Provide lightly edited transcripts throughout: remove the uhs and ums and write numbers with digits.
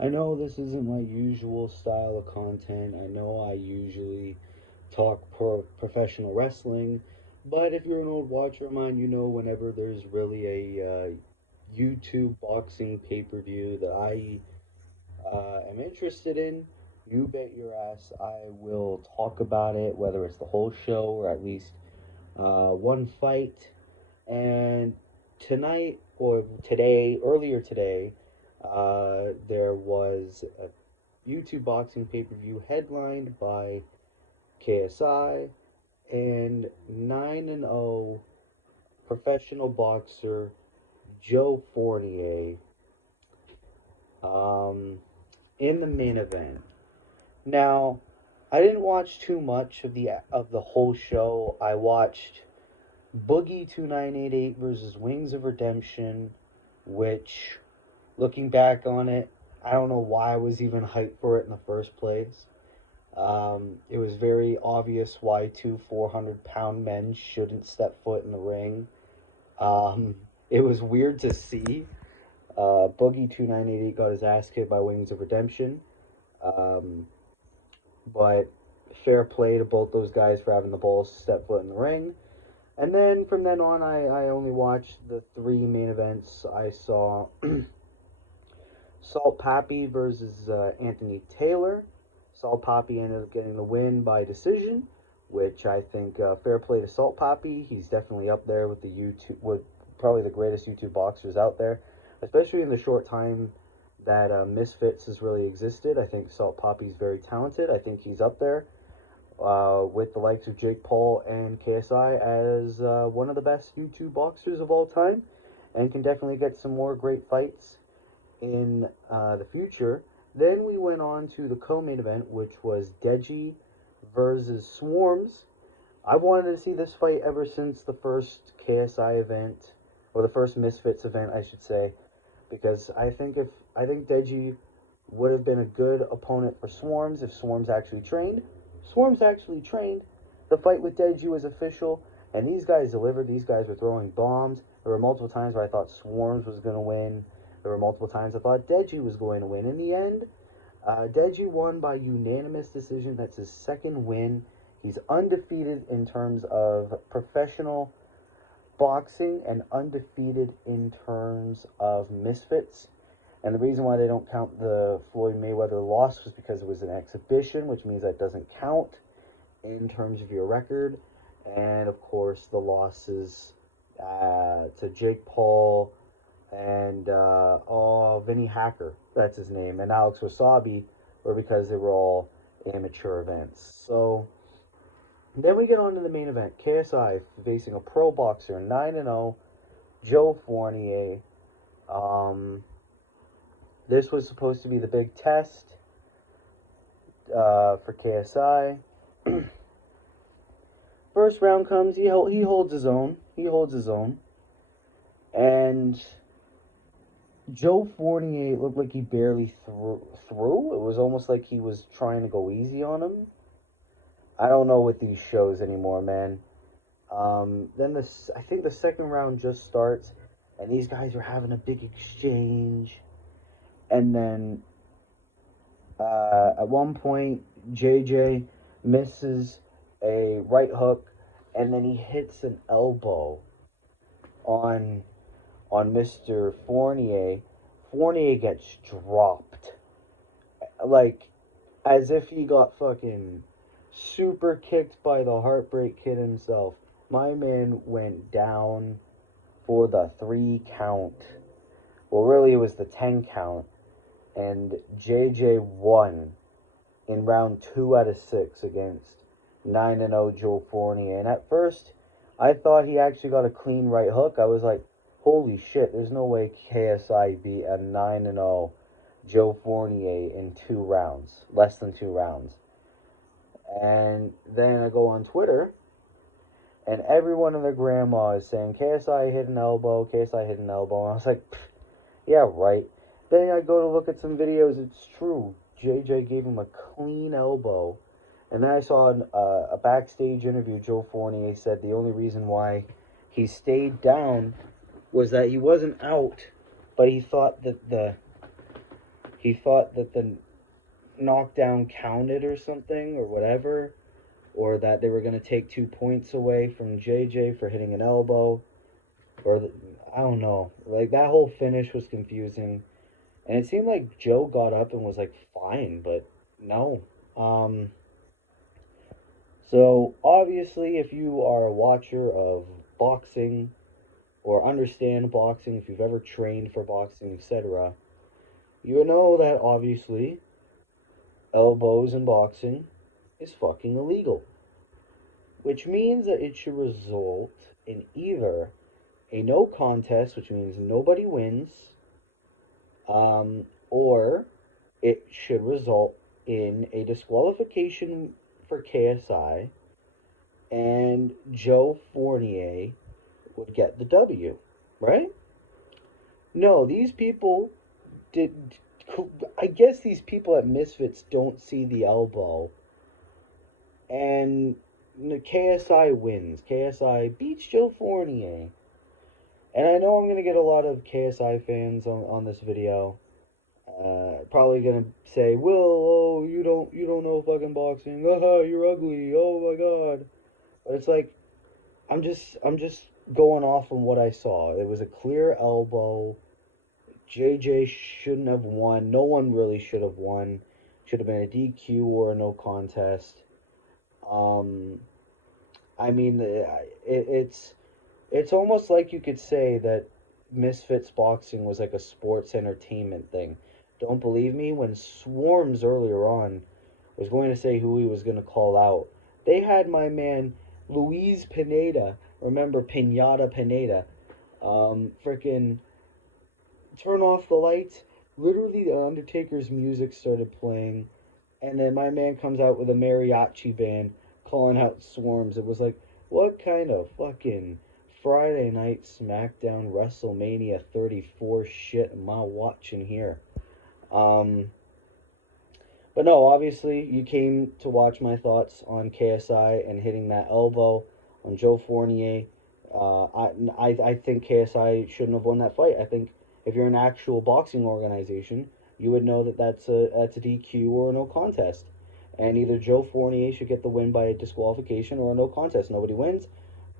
I know this isn't my usual style of content. I know I usually talk professional wrestling, but if you're an old watcher of mine, you know whenever there's really a YouTube boxing pay-per-view that I am interested in, you bet your ass I will talk about it, whether it's the whole show or at least one fight. And tonight or today, earlier today, there was a YouTube boxing pay per view headlined by KSI and 9 and 0 professional boxer Joe Fournier um, in the main event. Now, I didn't watch too much of the whole show. I watched Boogie 2988 versus Wings of Redemption, which, looking back on it, I don't know why I was even hyped for it in the first place. It was very obvious why two 400-pound men shouldn't step foot in the ring. It was weird to see. Boogie 2988 got his ass kicked by Wings of Redemption. Um, but fair play to both those guys for having the balls to step foot in the ring. And then from then on, I only watched the three main events. I saw Salt Pappy versus Anthony Taylor. Salt Pappy ended up getting the win by decision, which I think fair play to Salt Pappy. He's definitely up there with with probably the greatest YouTube boxers out there, especially in the short time that Misfits has really existed. I think Salt Pappy's very talented. I think he's up there with the likes of Jake Paul and KSI as one of the best YouTube boxers of all time, and can definitely get some more great fights in the future. Then we went on to the co-main event, which was Deji versus Swarms. I've wanted to see this fight ever since the first KSI event, or the first Misfits event, I should say, because I think Deji would have been a good opponent for Swarms if Swarms actually trained. Swarms actually trained. The fight with Deji was official, and these guys delivered. These guys were throwing bombs. There were multiple times where I thought Swarms was going to win. There were multiple times I thought Deji was going to win. In the end, Deji won by unanimous decision. That's his second win. He's undefeated in terms of professional boxing and undefeated in terms of Misfits. And the reason why they don't count the Floyd Mayweather loss was because it was an exhibition, which means that doesn't count in terms of your record. And of course, the losses to Jake Paul and Vinny Hacker, that's his name, and Alex Wasabi were because they were all amateur events. So then we get on to the main event. KSI facing a pro boxer, 9 and 0, Joe Fournier. Um, this was supposed to be the big test for KSI. First round comes, he holds his own. He holds his own. And Joe Fournier looked like he barely threw. It was almost like he was trying to go easy on him. I don't know with these shows anymore, man. Then I think the second round just starts, and these guys are having a big exchange. And then at one point, JJ misses a right hook, and then he hits an elbow on Mr. Fournier. Fournier gets dropped, like as if he got fucking super kicked by the Heartbreak Kid himself. My man went down for the 3 count. Well, really, it was the 10 count, and JJ won in round 2 out of 6 against 9 and 0 Joe Fournier. And at first, I thought he actually got a clean right hook. I was like, holy shit, there's no way KSI beat a 9 and 0 Joe Fournier in 2 rounds, less than 2 rounds. And then I go on Twitter, and everyone and their grandma is saying KSI hit an elbow, KSI hit an elbow. And I was like, yeah, right. Then I go to look at some videos. It's true. JJ gave him a clean elbow. And then I saw a backstage interview. Joe Fournier said the only reason why he stayed down was that he wasn't out, but he thought that he thought that the knockdown counted or something or whatever, or that they were going to take 2 points away from JJ for hitting an elbow, or I don't know. Like that whole finish was confusing, and it seemed like Joe got up and was like fine, but no. Um, so obviously, if you are a watcher of boxing or understand boxing, if you've ever trained for boxing, etc., you know that obviously elbows in boxing is fucking illegal, which means that it should result in either a no contest, which means nobody wins, or it should result in a disqualification for KSI, and Joe Fournier would get the W, right? No, these people did. I guess these people at Misfits don't see the elbow, and KSI wins. KSI beats Joe Fournier. And I know I'm gonna get a lot of KSI fans on this video. Probably gonna say, "Will, oh, you don't know fucking boxing. Oh, you're ugly. Oh my god." But it's like I'm just going off on what I saw. It was a clear elbow. JJ shouldn't have won. No one really should have won. Should have been a DQ or a no contest. Um, I mean, it's almost like you could say that Misfits boxing was like a sports entertainment thing. Don't believe me? When Swarms earlier on was going to say who he was going to call out, they had my man Luis Pineda. Remember Pinata Pineda? Freaking turn off the lights. Literally, the Undertaker's music started playing, and then my man comes out with a mariachi band calling out Swarms. It was like, what kind of fucking Friday Night SmackDown WrestleMania 34 shit am I watching here? Um, but no, obviously, you came to watch my thoughts on KSI and hitting that elbow on Joe Fournier. I think KSI shouldn't have won that fight. I think if you're an actual boxing organization, you would know that that's a DQ or a no contest, and either Joe Fournier should get the win by a disqualification or a no contest. Nobody wins.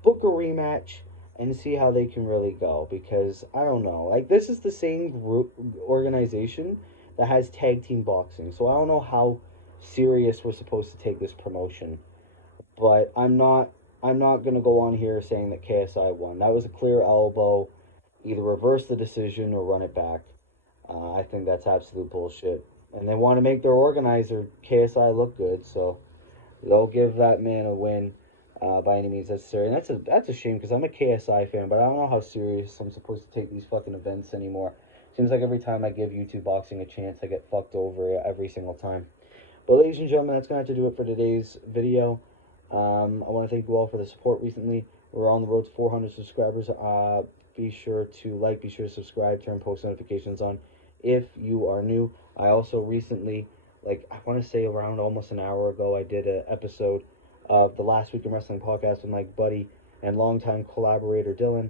Book a rematch and see how they can really go, because I don't know. Like, this is the same group organization that has tag team boxing, so I don't know how serious we're supposed to take this promotion. But I'm not gonna go on here saying that KSI won. That was a clear elbow. Either reverse the decision or run it back. I think that's absolute bullshit. And they want to make their organizer KSI look good, so they'll give that man a win by any means necessary. And that's a shame, because I'm a KSI fan, but I don't know how serious I'm supposed to take these fucking events anymore. Seems like every time I give YouTube boxing a chance, I get fucked over every single time. But ladies and gentlemen, that's going to have to do it for today's video. I want to thank you all for the support recently. We're on the road to 400 subscribers. Be sure to like, be sure to subscribe, turn post notifications on if you are new. I also recently, like, I want to say around almost an hour ago, I did an episode of the Last Week in Wrestling podcast with my buddy and longtime collaborator Dylan.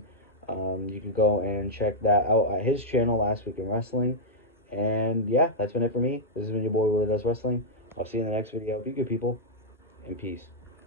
You can go and check that out at his channel, Last Week in Wrestling. And yeah, that's been it for me. This has been your boy Willie Does Wrestling. I'll see you in the next video. Be good, people, and peace.